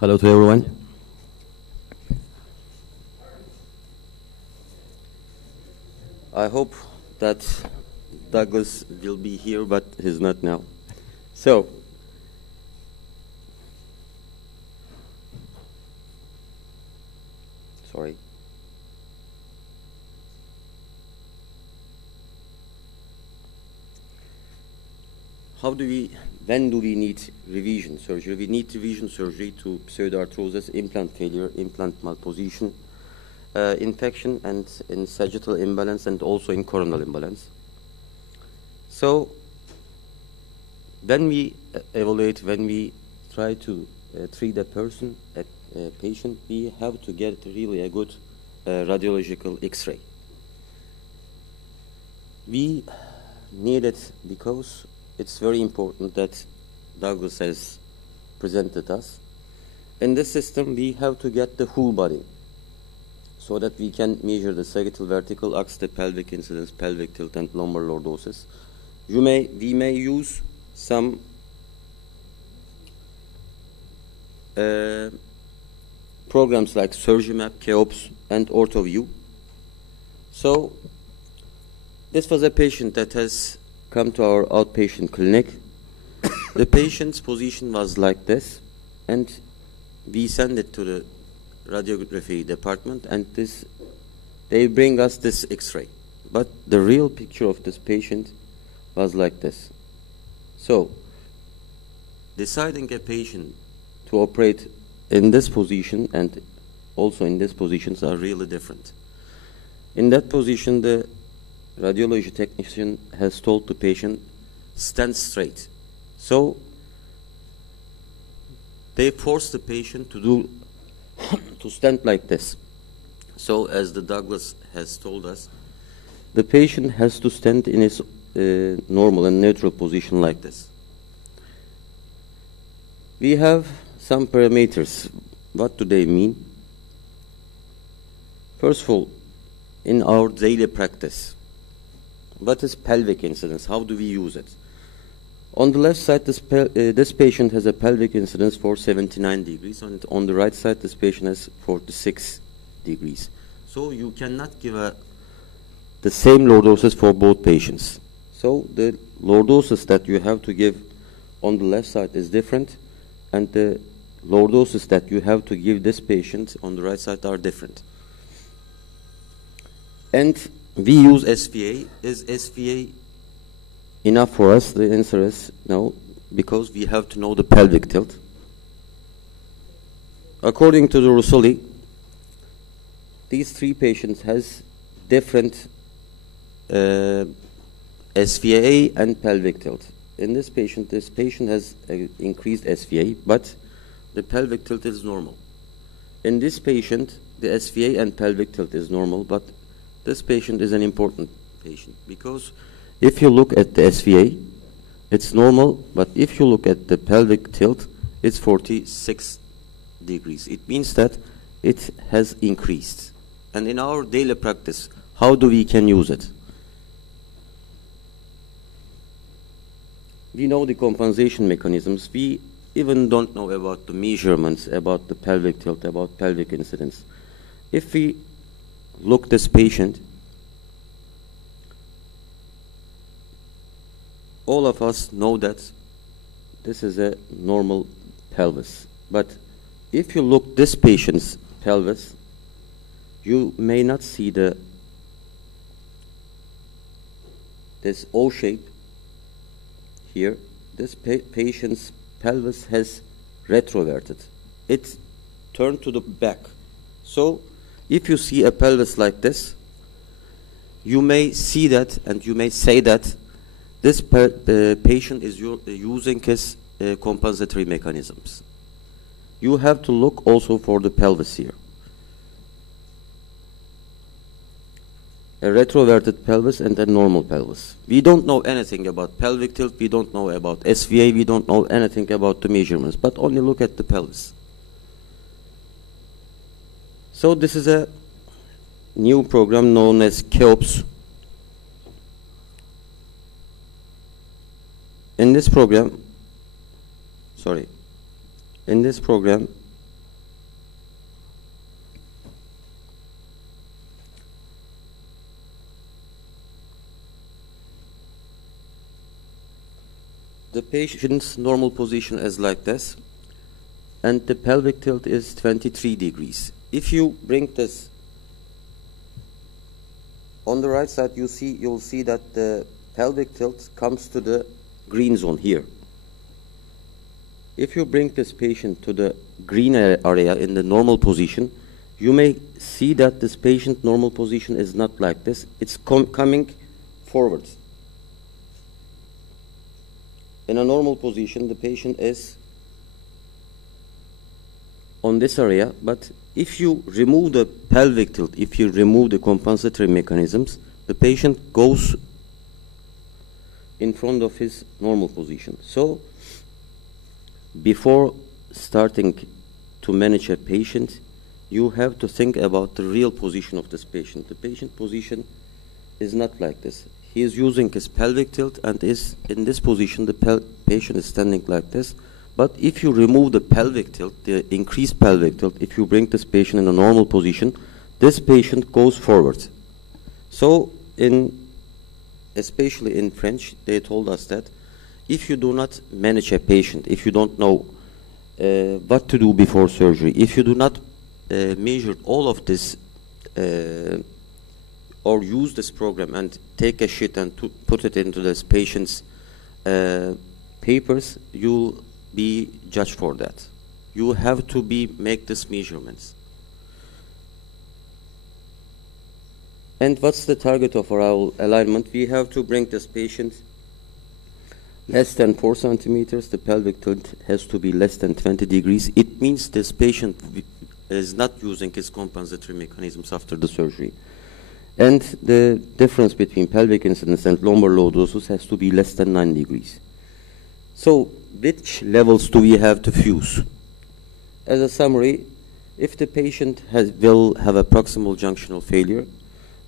Hello to everyone. I hope that Douglas will be here, but he's not now. So, sorry. When do we need revision surgery? We need revision surgery to pseudoarthrosis, implant failure, implant malposition, infection, and in sagittal imbalance, and also in coronal imbalance. So, when we evaluate, when we try to treat a patient, we have to get really a good radiological X-ray. We need it because it's very important that Douglas has presented us. In this system, we have to get the whole body so that we can measure the sagittal vertical axis, the pelvic incidence, pelvic tilt, and lumbar lordosis. We may use some programs like SurgiMap, KEOPS, and OrthoView. So this was a patient that has come to our outpatient clinic. The patient's position was like this, and we send it to the radiography department, and they bring us this X-ray. But the real picture of this patient was like this. So, deciding a patient to operate in this position and also in these positions are really different. In that position, the radiology technician has told the patient, stand straight. So they force the patient to stand like this. So as the Douglas has told us, the patient has to stand in his normal and neutral position like this. We have some parameters. What do they mean? First of all, in our daily practice, what is pelvic incidence? How do we use it? On the left side, this patient has a pelvic incidence for 79 degrees, and on the right side, this patient has 46 degrees. So you cannot give the same lordosis for both patients. So the lordosis that you have to give on the left side is different, and the lordosis that you have to give this patient on the right side are different. And we use SVA. Is SVA enough for us? The answer is no, because we have to know the pelvic tilt. According to the Russoli, these three patients has different SVA and pelvic tilt. In this patient has increased SVA, but the pelvic tilt is normal. In this patient, the SVA and pelvic tilt is normal, but this patient is an important patient because if you look at the SVA, it's normal, but if you look at the pelvic tilt, it's 46 degrees. It means that it has increased. And in our daily practice, how do we can use it? We know the compensation mechanisms. We even don't know about the measurements, about the pelvic tilt, about pelvic incidence. If we look this patient, all of us know that this is a normal pelvis. But if you look this patient's pelvis, you may not see this O shape here. This patient's pelvis has retroverted. It's turned to the back. So if you see a pelvis like this, you may see that and you may say that this patient is using his compensatory mechanisms. You have to look also for the pelvis here. A retroverted pelvis and a normal pelvis. We don't know anything about pelvic tilt, we don't know about SVA, we don't know anything about the measurements, but only look at the pelvis. So this is a new program known as KEOPS. In this program, the patient's normal position is like this, and the pelvic tilt is 23 degrees. If you bring this on the right side, you'll see that the pelvic tilt comes to the green zone here. If you bring this patient to the green area in the normal position, you may see that this patient normal position is not like this. It's coming forwards. In a normal position, the patient is on this area, but if you remove the pelvic tilt, if you remove the compensatory mechanisms, the patient goes in front of his normal position. So, before starting to manage a patient, you have to think about the real position of this patient. The patient position is not like this. He is using his pelvic tilt and is in this position. The patient is standing like this. But if you remove the pelvic tilt, the increased pelvic tilt, if you bring this patient in a normal position, this patient goes forward. So, especially in French, they told us that if you do not manage a patient, if you don't know what to do before surgery, if you do not measure all of this or use this program and take a sheet and put it into this patient's papers, you'll be judged for that. You have to make these measurements. And what's the target of our alignment? We have to bring this patient less than 4 centimeters. The pelvic tilt has to be less than 20 degrees. It means this patient is not using his compensatory mechanisms after the surgery. And the difference between pelvic incidence and lumbar lordosis has to be less than 9 degrees. So, which levels do we have to fuse? As a summary, if the patient will have a proximal junctional failure,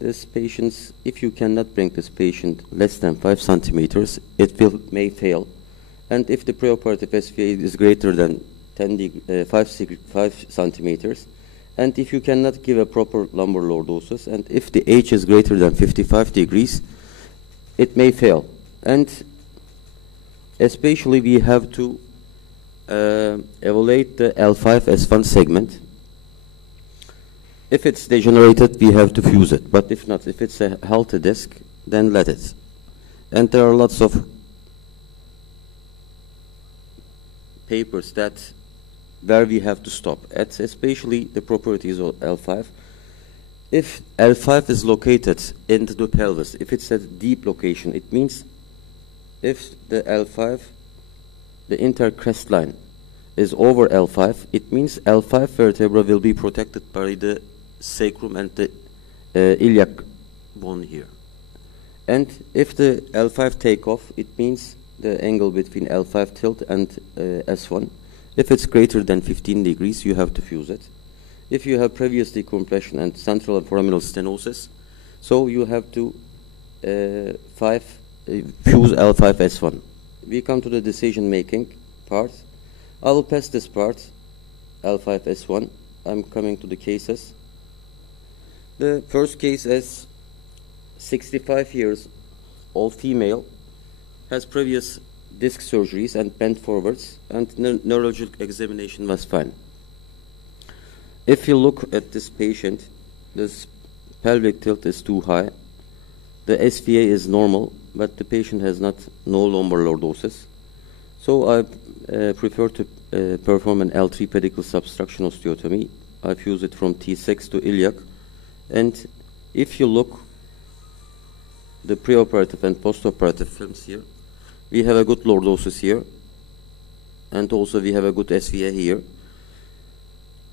if you cannot bring this patient less than 5 centimeters, may fail. And if the preoperative SVA is greater than 5 centimeters, and if you cannot give a proper lumbar lordosis, and if the H is greater than 55 degrees, it may fail. And especially we have to evaluate the L5-S1 segment. If it's degenerated, we have to fuse it. But if not, if it's a healthy disc, then let it. And there are lots of papers where we have to stop. Especially the properties of L5. If L5 is located into the pelvis, if it's a deep location, it means if the L5, the intercrest line, is over L5, it means L5 vertebra will be protected by the sacrum and the iliac bone here. And if the L5 take off, it means the angle between L5 tilt and S1. If it's greater than 15 degrees, you have to fuse it. If you have previous decompression and central and foraminal stenosis, so you have to fuse L5-S1. We come to the decision-making part. I will pass this part, L5-S1. I'm coming to the cases. The first case is 65 years old female, has previous disc surgeries and bent forwards, and neurological examination was fine. If you look at this patient, this pelvic tilt is too high. The SVA is normal, but the patient has no lumbar lordosis. So I prefer to perform an L3 pedicle substruction osteotomy. I fuse it from T6 to iliac. And if you look the preoperative and postoperative films here, we have a good lordosis here, and also we have a good SVA here.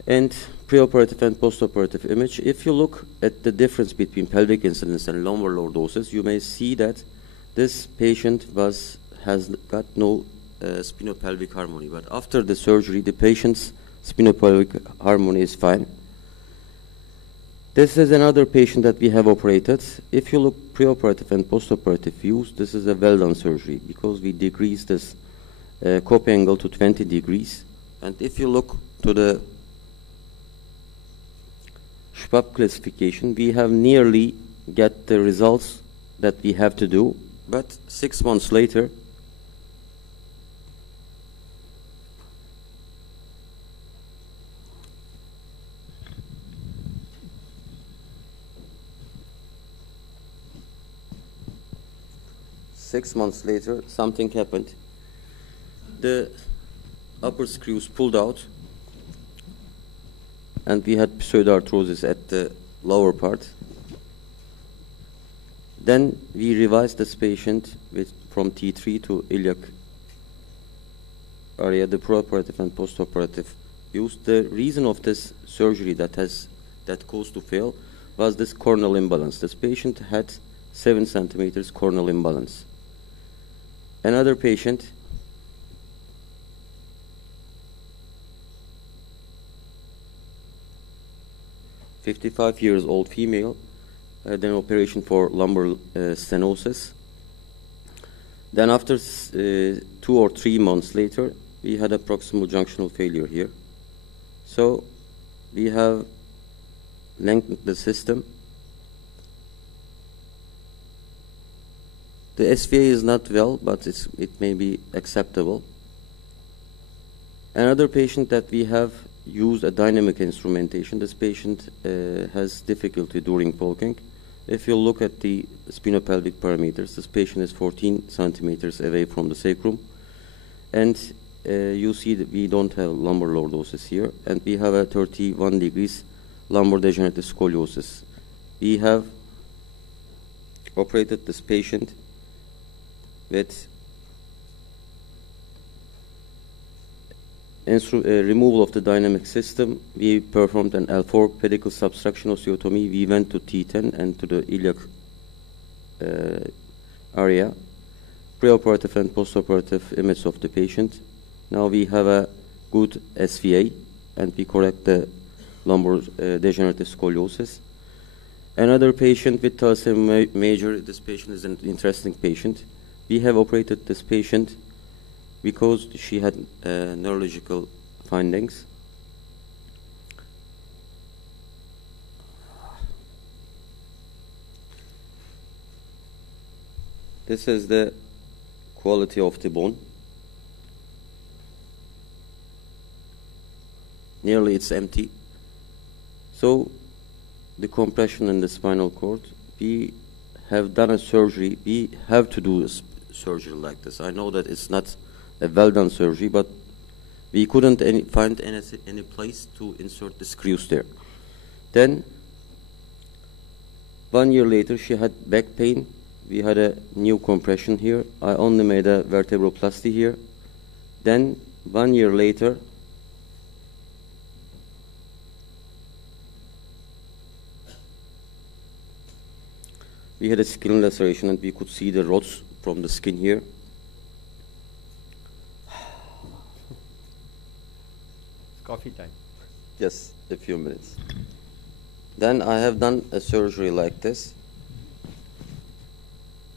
And preoperative and postoperative image, if you look at the difference between pelvic incidence and lumbar lordosis, you may see that this patient has got no spinopelvic harmony. But after the surgery, the patient's spinopelvic harmony is fine. This is another patient that we have operated. If you look preoperative and postoperative views, this is a well-done surgery because we decreased this cop angle to 20 degrees. And if you look to the Schwab classification, we have nearly get the results that we have to do, but 6 months later, 6 months later, something happened. The upper screws pulled out, and we had pseudoarthrosis at the lower part. Then we revised this patient from T3 to iliac area, the preoperative and postoperative use. The reason of this surgery that caused to fail was this corneal imbalance. This patient had 7 centimeters corneal imbalance. Another patient, '55 years old female, had an operation for lumbar stenosis. Then after 2 or 3 months later, we had a proximal junctional failure here. So we have lengthened the system. The SVA is not well, but it may be acceptable. Another patient that we have used a dynamic instrumentation. This patient has difficulty during walking. If you look at the spinopelvic parameters, this patient is 14 centimeters away from the sacrum. And you see that we don't have lumbar lordosis here, and we have a 31 degrees lumbar degenerative scoliosis. We have operated this patient with removal of the dynamic system. We performed an L4 pedicle substruction osteotomy. We went to T10 and to the iliac area. Preoperative and postoperative image of the patient. Now we have a good SVA, and we correct the lumbar degenerative scoliosis. Another patient with thalassemia major. This patient is an interesting patient. We have operated this patient because she had neurological findings. This is the quality of the bone. Nearly it's empty. So the compression in the spinal cord, we have done a surgery. We have to do a surgery like this. I know that it's not a well-done surgery, but we couldn't find any place to insert the screws there. Then, 1 year later, she had back pain. We had a new compression here. I only made a vertebroplasty here. Then, 1 year later, we had a skin laceration, and we could see the rods from the skin here. Coffee time. Just a few minutes. Then I have done a surgery like this.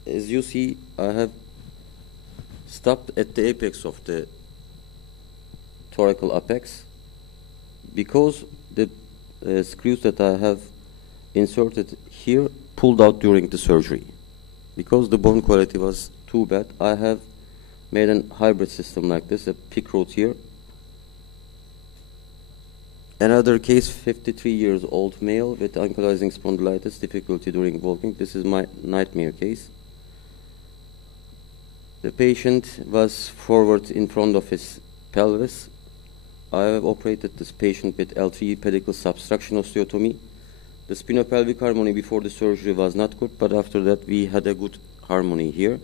As you see, I have stopped at the apex of the thoracal apex because the screws that I have inserted here pulled out during the surgery. Because the bone quality was too bad, I have made a hybrid system like this, a PIC rod here. Another case, 53 years old male with ankylosing spondylitis, difficulty during walking. This is my nightmare case. The patient was forward in front of his pelvis. I have operated this patient with L3 pedicle substruction osteotomy. The spinopelvic harmony before the surgery was not good, but after that we had a good harmony here.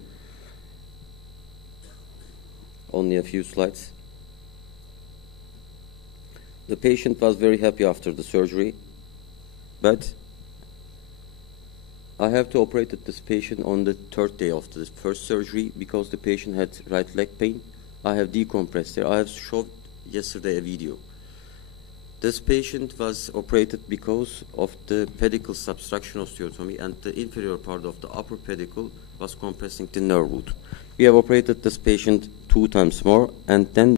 Only a few slides. The patient was very happy after the surgery, but I have to operate this patient on the 3rd day of the first surgery because the patient had right leg pain. I have decompressed there. I have showed yesterday a video. This patient was operated because of the pedicle substruction osteotomy, and the inferior part of the upper pedicle was compressing the nerve root. We have operated this patient 2 times more, and then